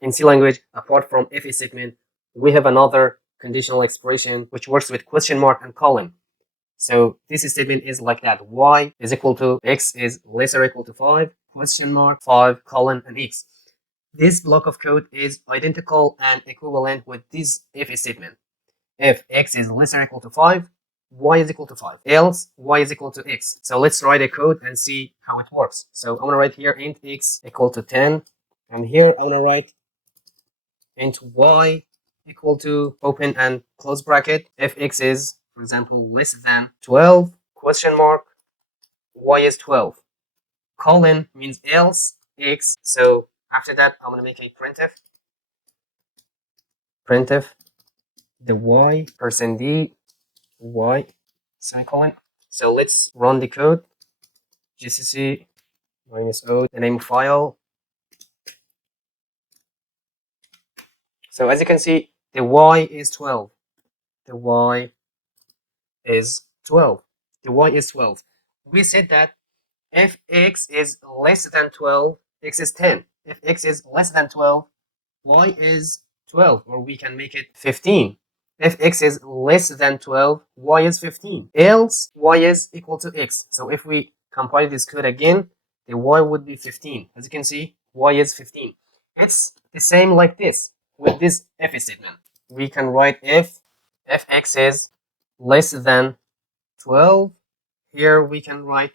In C language, apart from if statement, we have another conditional expression which works with question mark and colon. So this statement is like that. Y is equal to X is less or equal to 5, question mark, 5, colon, and X. This block of code is identical and equivalent with this if statement. If X is less or equal to 5, Y is equal to 5. Else, Y is equal to X. So let's write a code and see how it works. So I'm going to write here int X equal to 10. And here I'm going to write int Y equal to open and close bracket. If X is, for example, less than 12, question mark, Y is 12. Colon means else X. So after that, I'm going to make a printf. Printf the Y %d Y semicolon. So let's run the code. gcc -o, the name of file. So as you can see, the Y is 12. The Y is 12. The Y is 12. We said that if X is less than 12, X is 10. If X is less than 12, Y is 12, or we can make it 15. If X is less than 12, Y is 15. Else, Y is equal to X. So if we compile this code again, the Y would be 15. As you can see, Y is 15. It's the same like this with this if statement. We can write if X is less than 12. Here we can write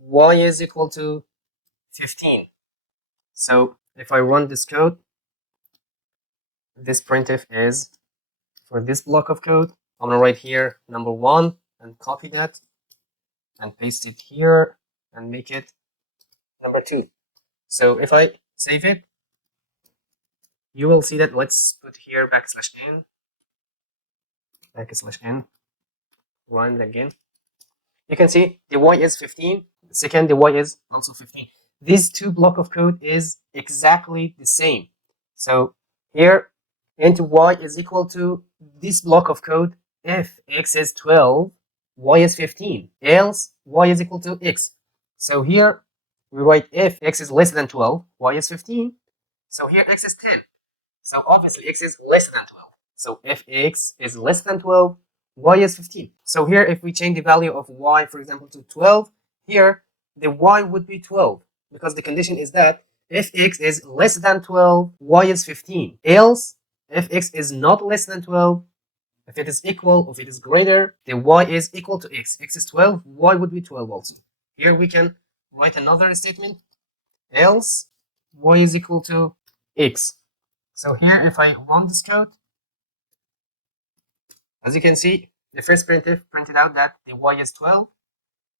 Y is equal to 15. So if I run this code, this printf is for this block of code. I'm gonna write here number 1 and copy that and paste it here and make it number 2. So if I save it, you will see that. Let's put here \n, run it again. You can see the Y is 15. The second, the Y is also 15. These two block of code is exactly the same. So here, int Y is equal to this block of code. If X is 12, Y is 15. Else, Y is equal to X. So here, we write if X is less than 12, Y is 15. So here, X is 10. So obviously, X is less than 12. So if X is less than 12, Y is 15. So here, if we change the value of Y, for example, to 12, here, the Y would be 12. Because the condition is that if X is less than 12, Y is 15. Else, if X is not less than 12, if it is equal, if it is greater, the Y is equal to X. X is 12, Y would be 12 also. Here we can write another statement. Else, Y is equal to X. So here, if I run this code, as you can see, the first printf printed out that the Y is 12,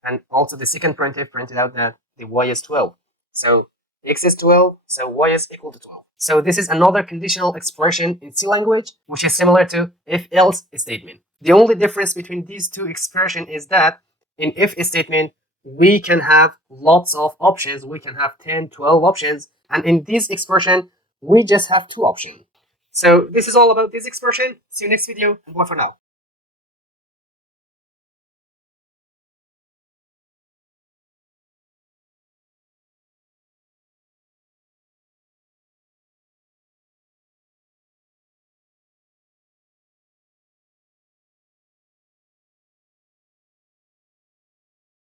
and also the second printf printed out that the Y is 12. So X is 12, so Y is equal to 12. So this is another conditional expression in C language, which is similar to if-else statement. The only difference between these two expressions is that in if statement, we can have lots of options. We can have 10, 12 options. And in this expression, we just have 2 options. So this is all about this expression. See you next video, and bye for now.